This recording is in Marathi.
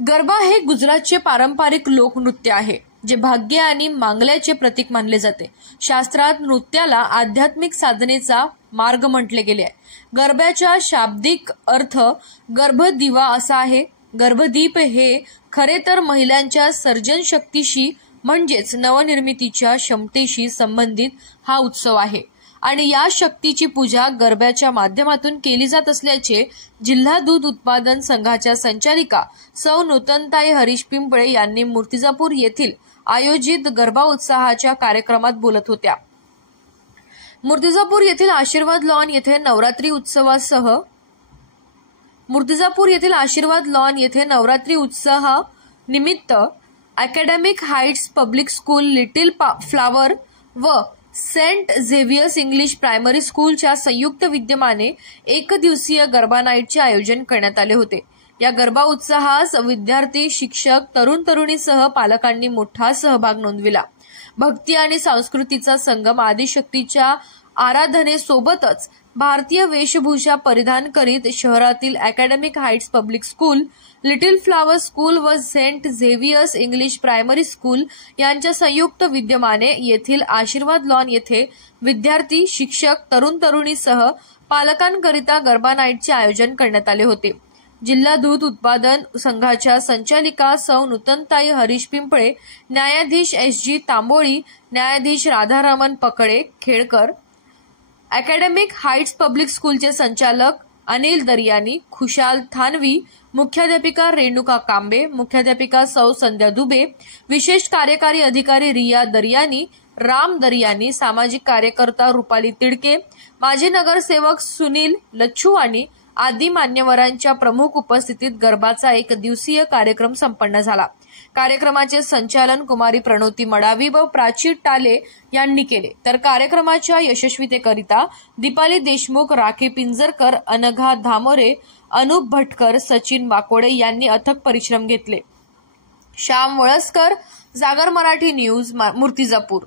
गरबा हे गुजरातचे पारंपरिक लोकनृत्य आहे जे भाग्य आणि मांगल्याचे प्रतीक मानले जाते। शास्त्रात नृत्याला आध्यात्मिक साधनेचा मार्ग म्हटले गेले आहे। गरब्याचा शाब्दिक अर्थ गर्भदिवा असा आहे। गर्भदीप हे खरे तर महिलांच्या सर्जन शक्तीशी म्हणजेच नवनिर्मितीच्या क्षमतेशी संबंधित हा उत्सव आहे आणि या शक्तीची पूजा गरब्याच्या माध्यमातून केली जात असल्याचे जिल्हा दूध उत्पादन संघाच्या संचालिका सौ नूतनताई हरीश पिंपळे यांनी मूर्तिजापूर येथील आयोजित गरबा उत्सवाच्या कार्यक्रमात बोलत होत्या। मूर्तिजापूर येथील आशीर्वाद लॉन येथे नवरात्री उत्सव निमित्त academic Heights Public School, Little flower व सेंट झेवियर्स इंग्लिश प्रायमरी स्कूलच्या संयुक्त विद्यमाने एक दिवसीय गरबा नाईटचे आयोजन करण्यात आले होते। या गरबा उत्सवास विद्यार्थी, शिक्षक, तरुण-तरुणीसह पालकांनी मोठा सहभाग नोंदविला। भक्ती आणि संस्कृतीचा संगम आदिशक्तीच्या आराधनेसोबतच भारतीय वेशभूषा परिधान करीत शहरातील Academic Heights Public School, Little Flower School व Saint Xavier's English Primary School यांच्या संयुक्त विद्यमाने येथील आशीर्वाद लॉन येथे विद्यार्थी, शिक्षक, तरुण-तरुणीसह पालकांकरिता गरबा नाईटचे आयोजन करण्यात आले होते। जिल्हा दूध उत्पादन संघाच्या संचालिका सौ नूतनताई हरीश पिंपळे, न्यायाधीश एस.जी. तांबोळी, न्यायाधीश राधारमण पकडे खेडकर, अकॅडमिक हाइट्स पब्लिक स्कूलचे संचालक अनिल दरियानी, खुशाल थानवी, मुख्याध्यापिका रेणुका कांबे, मुख्याध्यापिका सौ संध्या दुबे, विशेष कार्यकारी अधिकारी रिया दरियानी, राम दरियानी, सामाजिक कार्यकर्ता रुपाली तिडके, माजी नगरसेवक सुनील लच्छुवानी आदी मान्यवरांच्या प्रमुख उपस्थितीत गरबाचा एक दिवसीय कार्यक्रम संपन्न झाला। कार्यक्रमाचे संचालन कुमारी प्रणोती मडावी व प्राची टाले यांनी केले, तर कार्यक्रमाच्या यशस्वीतेकरिता दीपाली देशमुख, राखी पिंजरकर, अनघा धामोरे, अनुप भटकर, सचिन वाकोडे यांनी अथक परिश्रम घेतले। श्याम वळसकर, जागर मराठी न्यूज, मूर्तिजापूर।